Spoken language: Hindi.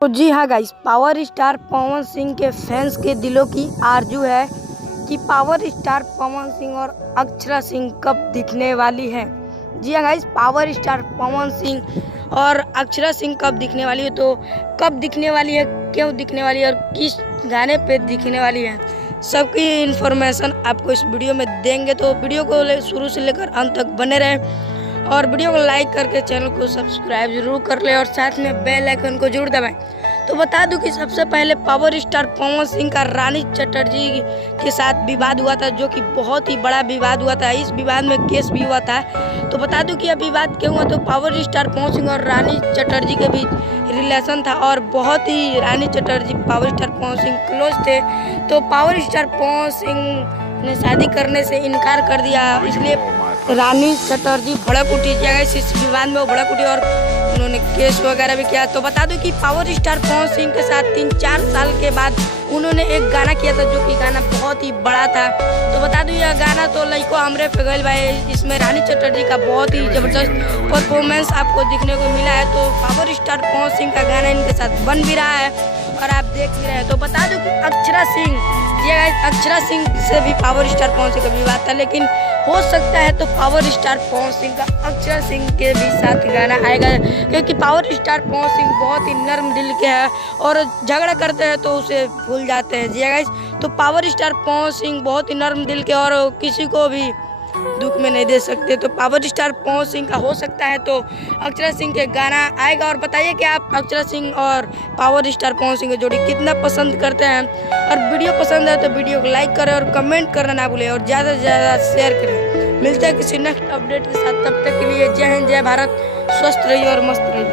तो जी हाँ guys, power star Pawan Singh के फैंस के दिलों की आरजू है कि पावर स्टार पवन सिंह और अक्षरा सिंह कब दिखने वाली है। जी हाँ guys, power star Pawan Singh और अक्षरा सिंह कब दिखने वाली है, तो कब दिखने वाली है, क्यों दिखने वाली है और किस गाने पे दिखने वाली है, सबकी इन्फॉर्मेशन आपको इस वीडियो में देंगे। तो वीडियो को शुरू से लेकर अंत तक बने रहें और वीडियो को लाइक करके चैनल को सब्सक्राइब जरूर कर ले और साथ में बेल आइकन को जरूर दबाएं। तो बता दूं कि सबसे पहले पावर स्टार पवन सिंह का रानी चटर्जी के साथ विवाद हुआ था, जो कि बहुत ही बड़ा विवाद हुआ था। इस विवाद में केस भी हुआ था। तो बता दूं कि यह विवाद क्यों हुआ, तो पावर स्टार पवन सिंह और रानी चटर्जी के बीच रिलेशन था और बहुत ही रानी Chatterjee power star Pawan Singh close थे। तो पावर स्टार पवन सिंह ने शादी करने से इनकार कर दिया, इसलिए रानी चटर्जी भड़क उठी। इस विवाद में वो भड़क उठी और उन्होंने केस वगैरह भी किया। तो बता दूं कि पावर स्टार पवन सिंह के साथ 3-4 साल के बाद उन्होंने एक गाना किया था, जो कि गाना बहुत ही बड़ा था। तो बता दूं यह गाना तो लइको हमरे पे गइल भाई, इसमें रानी चटर्जी का बहुत ही जबरदस्त परफॉर्मेंस आपको दिखने को मिला है। तो पावर स्टार पवन सिंह का गाना इनके साथ बन भी रहा है और आप देख भी रहे हैं। तो बता दूं कि अक्षरा सिंह से भी पावर स्टार पवन सिंह का विवाद था, लेकिन हो सकता है तो पावर स्टार पवन सिंह का अक्षरा सिंह के भी साथ गाना आएगा, क्योंकि पावर स्टार पवन सिंह बहुत ही नर्म दिल के हैं और झगड़ा करते हैं तो उसे भूल जाते हैं। जी गाइस, तो पावर स्टार पवन सिंह बहुत ही नर्म दिल के और किसी को भी दुख में नहीं दे सकते। तो पावर स्टार पवन सिंह का हो सकता है तो अक्षरा सिंह के गाना आएगा। और बताइए कि आप अक्षरा सिंह और पावर स्टार पवन सिंह की जोड़ी कितना पसंद करते हैं, और वीडियो पसंद है तो वीडियो को लाइक करें और कमेंट करना ना भूलें और ज़्यादा से ज़्यादा शेयर करें। मिलते हैं किसी नेक्स्ट अपडेट के साथ, तब तक के लिए जय हिंद, जय भारत, स्वस्थ रहिए और मस्त रहिए।